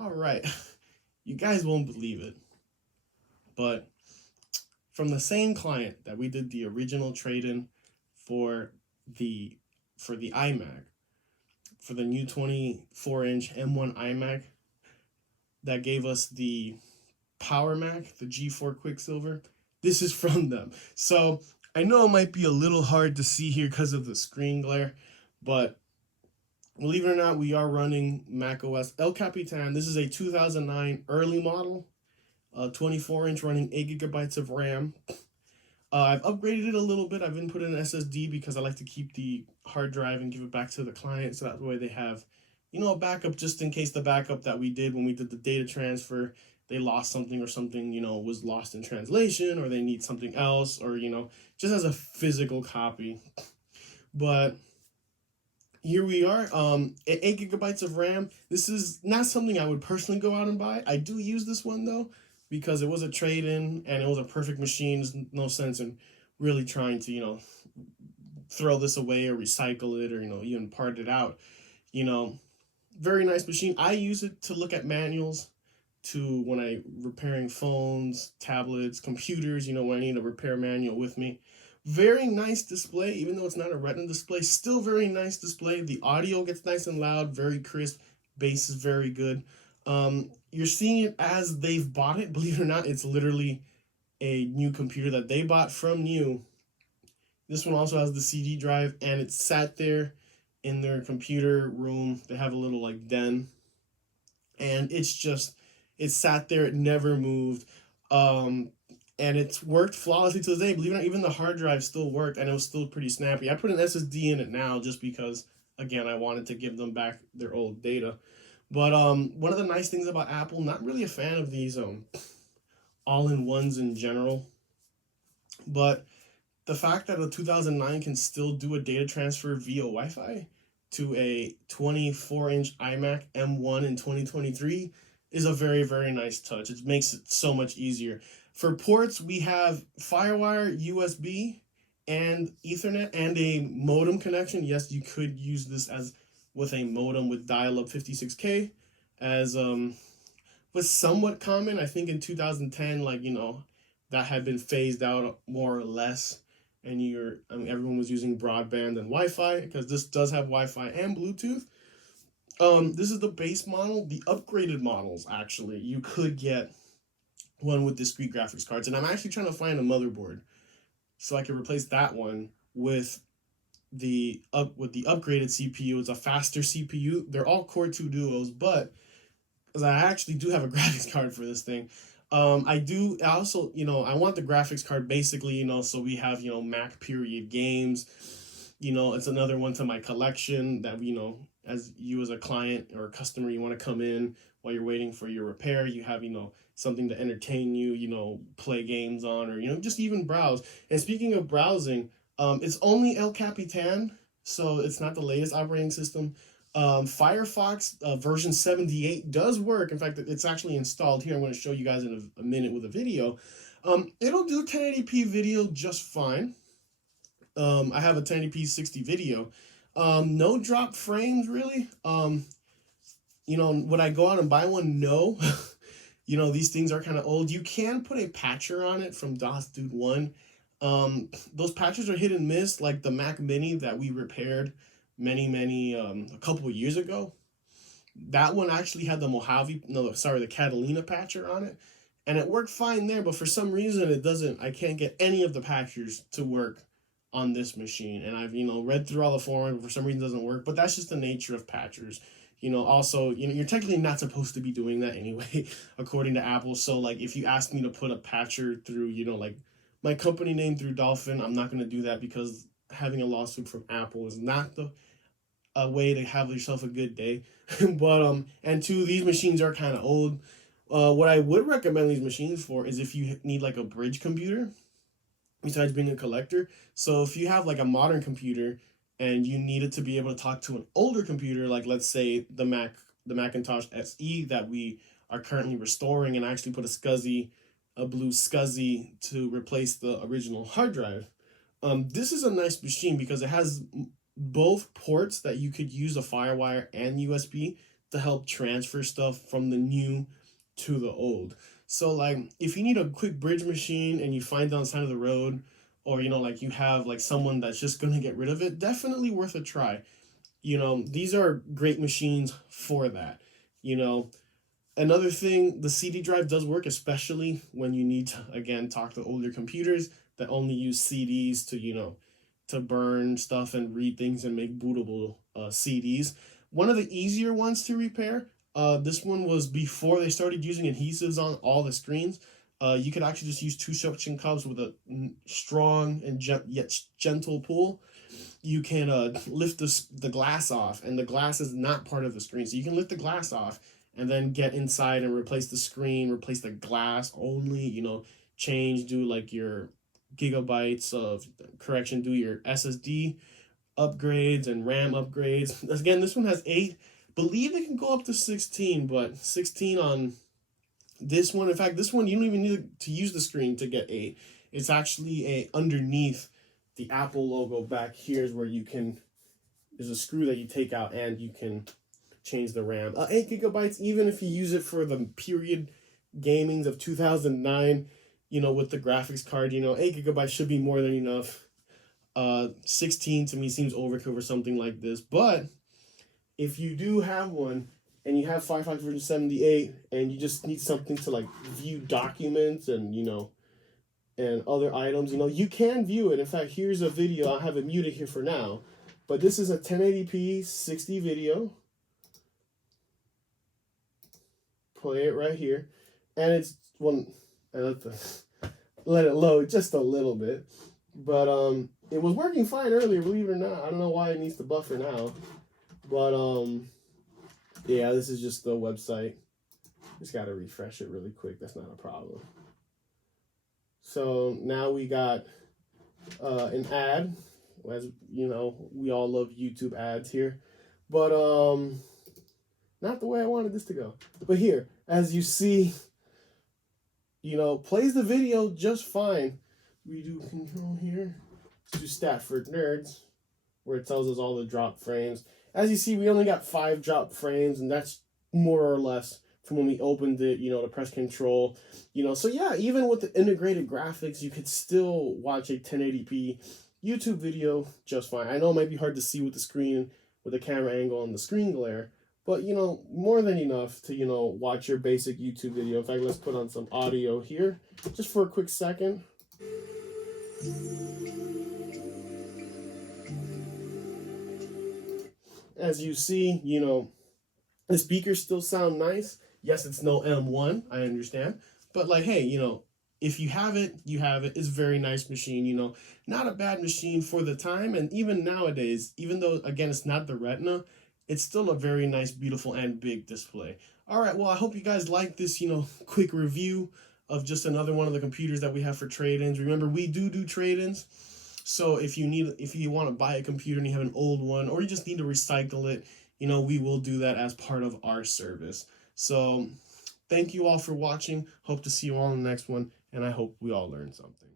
All right, you guys won't believe it, but from the same client that we did the original trade-in for the the iMac, for the new 24-inch M1 iMac that gave us the Power Mac, the G4 Quicksilver. This is from them. So I know it might be a little hard to see here because of the screen glare, but believe it or not, we are running Mac OS El Capitan. This is a 2009 early model, 24-inch running 8 gigabytes of RAM. I've upgraded it a little bit. I've input an SSD because I like to keep the hard drive and give it back to the client, so that way they have, a backup just in case the backup that we did when we did the data transfer, they lost something or something, was lost in translation or they need something else or, just as a physical copy. But here we are, at 8 gigabytes of RAM. This is not something I would personally go out and buy. I do use this one though, because it was a trade-in and it was a perfect machine. There's no sense in really trying to, throw this away or recycle it or, even part it out. Very nice machine. I use it to look at manuals, to when I repairing phones, tablets, computers, when I need a repair manual with me. Very nice display, even though it's not a Retina display, still very nice display. The audio gets nice and loud, very crisp. Bass is very good. You're seeing it as they've bought it. Believe it or not, it's literally a new computer that they bought from new. This one also has the CD drive, and it's sat there in their computer room. They have a little like den, and it sat there. It never moved. And it's worked flawlessly to this day. Believe it or not, even the hard drive still worked, and it was still pretty snappy. I put an SSD in it now just because, again, I wanted to give them back their old data. But one of the nice things about Apple, not really a fan of these all-in-ones in general, but the fact that a 2009 can still do a data transfer via Wi-Fi to a 24-inch iMac M1 in 2023 is a very, very nice touch. It makes it so much easier. For ports, we have Firewire, USB, and Ethernet, and a modem connection. Yes, you could use this as with a modem with dial-up 56K, as was somewhat common. I think in 2010, that had been phased out more or less, and everyone was using broadband and Wi-Fi, because this does have Wi-Fi and Bluetooth. This is the base model. The upgraded models, actually, you could get one with discrete graphics cards, and I'm actually trying to find a motherboard so I can replace that one with the upgraded CPU. It's a faster CPU. They're all Core 2 Duos, but because I actually do have a graphics card for this thing, I also, I want the graphics card basically, so we have, Mac period games. It's another one to my collection that, as you as a client or a customer, you want to come in while you're waiting for your repair. You have, something to entertain you, play games on, or, just even browse. And speaking of browsing, it's only El Capitan, so it's not the latest operating system. Firefox version 78 does work. In fact, it's actually installed here. I'm going to show you guys in a minute with a video. It'll do 1080p video just fine. I have a 1080p 60 video. No drop frames, really. Would I go out and buy one? No. These things are kind of old. You can put a patcher on it from DOS Dude 1. Those patches are hit and miss, like the Mac Mini that we repaired a couple of years ago. That one actually had the Catalina patcher on it, and it worked fine there, but for some reason I can't get any of the patchers to work on this machine. And I've, read through all the forums, for some reason it doesn't work, but that's just the nature of patchers. Also, you're technically not supposed to be doing that anyway, according to Apple. So, if you ask me to put a patcher through, my company name through Dolphin, I'm not going to do that, because having a lawsuit from Apple is not a way to have yourself a good day. But, and two, these machines are kind of old. What I would recommend these machines for is if you need, a bridge computer, besides being a collector. So, if you have, a modern computer, and you needed to be able to talk to an older computer, like let's say the Macintosh SE that we are currently restoring, and I actually put a blue SCSI to replace the original hard drive. This is a nice machine because it has both ports that you could use a Firewire and USB to help transfer stuff from the new to the old. So like if you need a quick bridge machine and you find it on the side of the road, or like you have like someone that's just gonna get rid of it, definitely worth a try. These are great machines for that. You know, Another thing, the CD drive does work, especially when you need to, again, talk to older computers that only use CDs to, to burn stuff and read things and make bootable CDs. One of the easier ones to repair, this one was before they started using adhesives on all the screens. You could actually just use two suction cups with a strong and yet gentle pull. You can lift the glass off, and the glass is not part of the screen. So you can lift the glass off and then get inside and replace the screen, replace the glass only, change, do like your gigabytes of correction, do your SSD upgrades and RAM upgrades. Again, this one has 8. Believe it can go up to 16, but 16 on this one. In fact, this one, you don't even need to use the screen to get 8. It's actually underneath the Apple logo back here is where there's a screw that you take out and you can change the RAM. 8 gigabytes, even if you use it for the period gamings of 2009, with the graphics card, 8 gigabytes should be more than enough. 16 to me seems overkill for something like this, but if you do have one and you have 578 and you just need something to like view documents and and other items, you can view it. In fact, here's a video. I have it muted here for now, but this is a 1080p 60 video. Play it right here, and it's let it load just a little bit, but it was working fine earlier, believe it or not. I don't know why it needs to buffer now, but yeah, this is just the website. Just gotta refresh it really quick. That's not a problem. So now we got an ad. As we all love YouTube ads here, but not the way I wanted this to go. But here, as you see, plays the video just fine. We do control here. Let's do stat for nerds, where it tells us all the drop frames. As you see, we only got 5 drop frames, and that's more or less from when we opened it, to press control. So yeah, even with the integrated graphics, you could still watch a 1080p YouTube video just fine. I know it might be hard to see with the screen, with the camera angle and the screen glare, but, more than enough to, watch your basic YouTube video. In fact, let's put on some audio here just for a quick second. As you see, the speakers still sound nice. Yes, it's no M1, I understand. But like, hey, if you have it, you have it. It's a very nice machine, not a bad machine for the time. And even nowadays, even though, again, it's not the Retina, it's still a very nice, beautiful, and big display. All right, well, I hope you guys like this, quick review of just another one of the computers that we have for trade-ins. Remember, we do trade-ins. So if you want to buy a computer and you have an old one, or you just need to recycle it, we will do that as part of our service. So thank you all for watching. Hope to see you all in the next one, and I hope we all learned something.